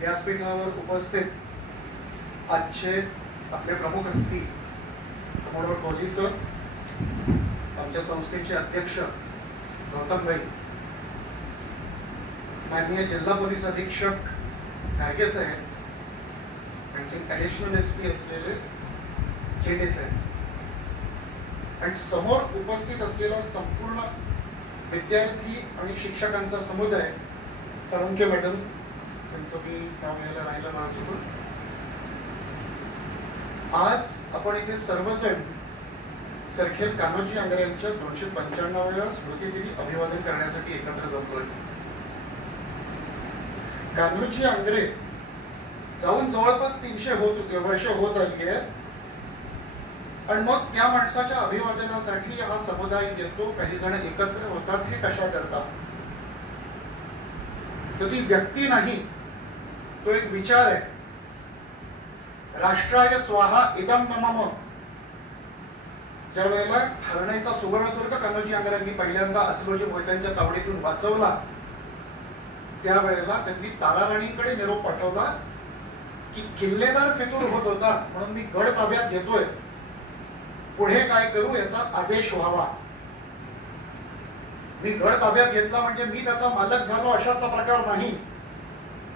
व्यासपीठावर उपस्थित आजचे आपले प्रमुख अतिथी मनोहर कोहली सर, आमच्या संस्थेचे अध्यक्ष गौतम भाई, माननीय जिल्हा पोलीस अधीक्षक घारगे साहेब, आणखी ॲडिशनल SP असलेले जेडे साहेब आणि समोर उपस्थित असलेला संपूर्ण विद्यार्थी आणि शिक्षकांचा समुदाय, साळुंखे मॅडम त्यांचं मी त्यावेळेला राहिलं नाव चुकून. आज आपण इथे सर्वजण सरखेल कान्होजी आंग्रे यांच्या 295व्या स्मृतिदिनी अभिवादन करण्यासाठी एकत्र जमलोय. कान्होजी आंग्रे जाऊन जवळपास 300 वर्ष होत आली आहेत आणि मग त्या माणसाच्या अभिवादनासाठी हा समुदाय येतो, काही जण एकत्र होतात. हे कशा करतात? तर ती व्यक्ती नाही, तो एक विचार आहे. राष्ट्राय स्वाहा इदं मम. ज्या वेळेला ठाण्याचा सुवर्णदुर्ग कान्होजी आंग्रेंनी पहिल्यांदा अचलोजी मोहित्यांच्या तावडीतून वाचवला, त्यावेळेला त्यांनी ताराराणींकडे निरोप पाठवला की किल्लेदार फितूर होत होता म्हणून मी गड ताब्यात घेतोय, पुढे काय करू याचा आदेश व्हावा. मी गड ताब्यात घेतला म्हणजे मी त्याचा मालक झालो अशाचा प्रकार नाही,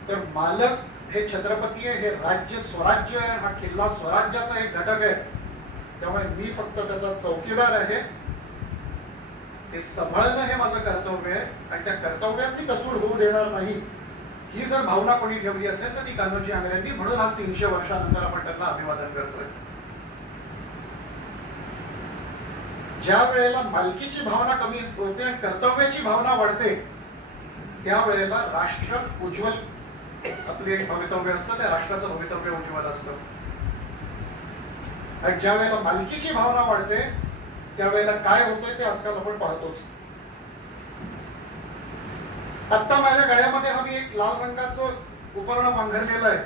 तर मालक हे छत्रपती आहे, हे राज्य स्वराज्य आहे, हा किल्ला स्वराज्याचा एक घटक आहे. त्यामुळे मी फक्त त्याचा चौकीदार आहे, ते सांभाळणं हे माझं कर्तव्य आहे आणि त्या कर्तव्यात मी कसूर होऊ देणार नाही. ही जर भावना कोणी ठेवली असेल तर ती कान्होजी आंग्रेंनी, म्हणून आज 300 वर्षानंतर आपण त्यांना अभिवादन करतोय. ज्या वेळेला मालकीची भावना कमी होते आणि कर्तव्याची भावना वाढते, त्यावेळेला राष्ट्र उज्ज्वल आपले भवितव्य असतं, त्या राष्ट्राचं भवितव्य उज्ज्वल असतं. आणि ज्या वेळेला मालकीची भावना वाढते त्यावेळेला काय होतंय ते आजकाल आपण पाहतोच. आता माझ्या गळ्यामध्ये हा मी एक लाल रंगाचं उपकरण पांघरलेलं आहे.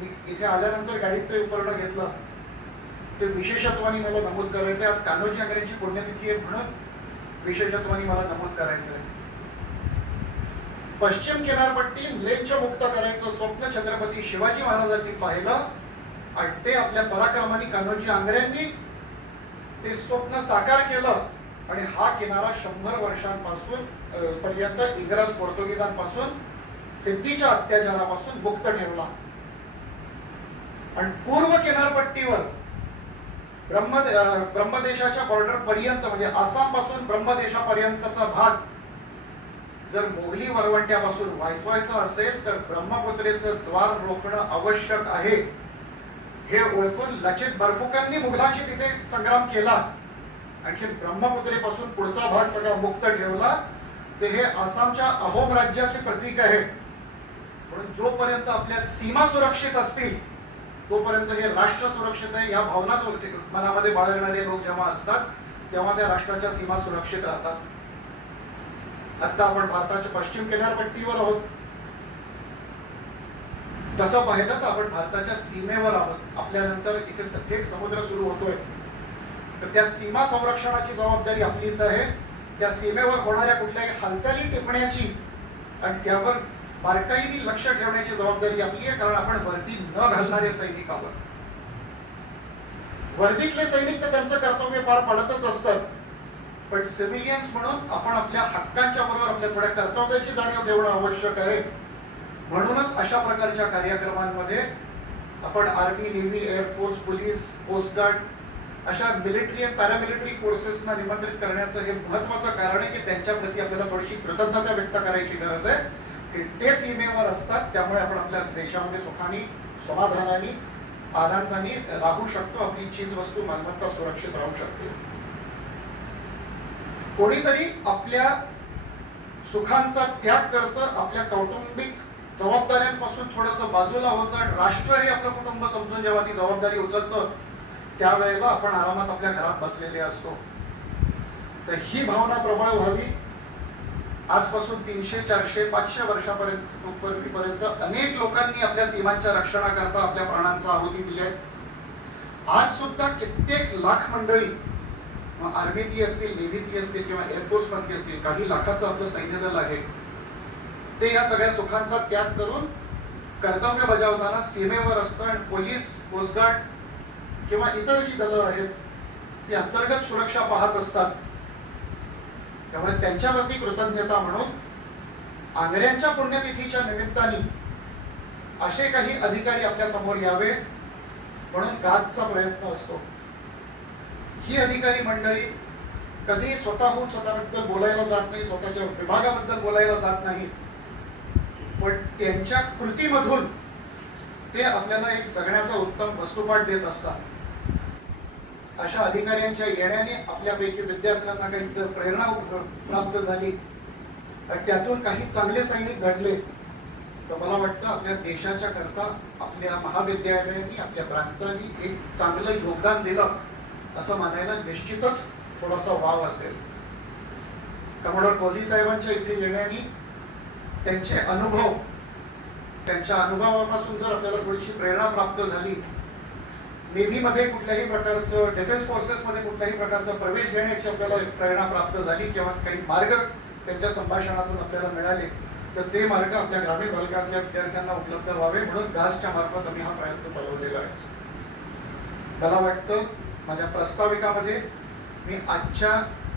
मी इथे आल्यानंतर गाडीत ते उपकरण घेतलं, ते विशेषत्वाने मला नमूद करायचं आहे. आज कान्होजी आंग्रेंची पुण्यतिथी आहे म्हणून विशेषत्वाने मला नमूद करायचं आहे. पश्चिम किनारपट्टी म्लेच्छ मुक्त करायचं स्वप्न छत्रपती शिवाजी महाराजांनी पाहिलं आणि ते आपल्या पराक्रमाने कान्होजी आंग्रेंनी ते स्वप्न साकार केलं आणि हा किनारा 100 वर्षांपासून पर्यंत इंग्रज पोर्तुगीजांपासून सिद्धीच्या अत्याचारापासून मुक्त ठेवला. आणि पूर्व किनारपट्टीवर ब्रह्मदेशाच्या बॉर्डर पर्यंत म्हणजे आसाम पासून ब्रह्मदेशापर्यंतचा भाग जर मोगली वरवंट्यापासून वाचवायचा असेल तर ब्रह्मपुत्रेचं द्वार रोखणं आवश्यक आहे, हे ओळखून लचित बरफुकननी मुघलांशी तिथे संग्राम केला. आणखी ब्रह्मपुत्रेपासून पुढचा भाग सगळा मुक्त ठेवला. ते हे आसामच्या अहोम राज्याचे प्रतीक आहे. म्हणून जोपर्यंत आपल्या सीमा सुरक्षित असतील तोपर्यंत हे राष्ट्र सुरक्षित आहे या भावना मनामध्ये बाळगणारे लोक जेव्हा असतात तेव्हा त्या राष्ट्राच्या सीमा सुरक्षित राहतात. आता आपण भारताच्या पश्चिम किनारपट्टीवर आहोत, तसं पाहिलं तर आपण भारताच्या सीमेवर आहोत. आपल्यानंतर इथे सध्या समुद्र सुरू होतोय, तर त्या सीमा संरक्षणाची जबाबदारी आपलीच आहे. त्या सीमेवर होणाऱ्या कुठल्याही हालचाली टिपण्याची आणि त्यावर बारकाईने लक्ष ठेवण्याची जबाबदारी आपली आहे. कारण आपण वर्दी न घालणारे सैनिक आहोत. वर्दीतले सैनिक तर त्यांचं कर्तव्य पार पाडतच असतात, पण सिव्हिलियन्स म्हणून आपण आपल्या हक्कांच्या बरोबर आपल्या थोड्या कर्तव्याची जाणीव ठेवणं आवश्यक आहे. म्हणूनच अशा प्रकारच्या कार्यक्रमांमध्ये आपण army, navy, air force, police, coast guard अशा मिलिटरी आणि पॅरामिलिटरी फोर्सेसना निमंत्रित करण्याचं हे महत्वाचं कारण आहे की त्यांच्या प्रती आपल्याला थोडीशी कृतज्ञता व्यक्त करायची गरज आहे की ते सीमेवर असतात. त्यामुळे आपण आपल्या देशामध्ये सुखाने, समाधानाने, आनंदाने राहू शकतो. आपली चीज वस्तू, मालमत्ता सुरक्षित राहू शकते. कोणीतरी आपल्या सुखांचा त्याग करतं, आपल्या कौटुंबिक जबाबदाऱ्यांपासून थोडंसं बाजूला होतं. राष्ट्र हे आपलं कुटुंब समजून जेव्हा ती जबाबदारी उचलतं त्यावेळेला आपण आरामात आपल्या घरात बसलेले असतो. तर ही भावना प्रबळ व्हावी. आजपासून 300, 400, 500 वर्षापर्यंत अनेक लोकांनी आपल्या सीमांच्या रक्षणाकरता आपल्या प्राणांचा आहुती दिल्या. आज सुद्धा कित्येक लाख मंडळी आर्मीतली असतील, नेव्हीतली असतील किंवा एअरफोर्स मधली असतील, काही लाखाचं आपलं सैन्य दल आहे, ते या सगळ्या सुखांचा त्याग करून कर्तव्य बजावताना सीमेवर असतं आणि पोलीस, कोस्टगार्ड किंवा इतर जी दलं आहेत ती अंतर्गत सुरक्षा पाहत असतात. त्यामुळे त्यांच्यावरती कृतज्ञता म्हणून आंग्र्यांच्या पुण्यतिथीच्या निमित्ताने असे काही अधिकारी आपल्या समोर यावे म्हणून गाजचा प्रयत्न असतो. ही अधिकारी मंडळी कधी स्वतःहून स्वतःबद्दल बोलायला जात नाही, स्वतःच्या विभागाबद्दल बोलायला जात नाही, पण त्यांच्या कृतीमधून ते आपल्याला एक जगण्याचा उत्तम वस्तुपाठ देत असतात. अशा अधिकाऱ्यांच्या येण्याने आपल्यापैकी विद्यार्थ्यांना काही प्रेरणा प्राप्त झाली आणि त्यातून काही चांगले सैनिक घडले, तर मला वाटतं आपल्या देशाच्या करता आपल्या महाविद्यालयांनी, आपल्या प्रांतांनी एक चांगलं योगदान दिलं असं मानायला निश्चितच थोडासा वाव असेल. कमोडोर कोहली साहेबांच्या इथे येण्याने त्यांचे अनुभव, त्यांच्या अनुभवापासून जर आपल्याला थोडीशी प्रेरणा प्राप्त झाली, नेव्हीमध्ये कुठल्याही प्रकारचं, डिफेन्स फोर्सेसमध्ये कुठल्याही प्रकारचा प्रवेश घेण्याची आपल्याला प्रेरणा प्राप्त झाली किंवा काही मार्ग त्यांच्या संभाषणातून आपल्याला मिळाले, तर ते मार्ग आपल्या ग्रामीण भागातल्या विद्यार्थ्यांना उपलब्ध व्हावे म्हणून गाजच्या मार्फत आम्ही हा प्रयत्न चालवलेला आहे. मला वाटतं माझ्या प्रस्ताविकामध्ये मी आजच्या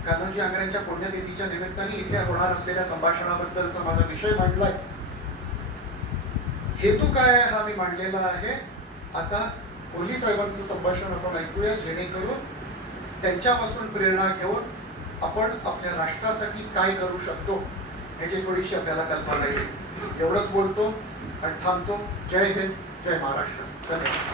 कान्होजी आंग्रेंच्या पुण्यतिथीच्या निमित्ताने इथे होणार असलेल्या संभाषणाबद्दलचा माझा विषय मांडलाय. हेतू काय आहे हा मी मांडलेला आहे. आता कोहली साहेबांचं संभाषण आपण ऐकूया, जेणेकरून त्यांच्यापासून प्रेरणा घेऊन आपण आपल्या राष्ट्रासाठी काय करू शकतो ह्याची थोडीशी आपल्याला कल्पना येईल. एवढंच बोलतो आणि थांबतो. जय हिंद, जय महाराष्ट्र. धन्यवाद.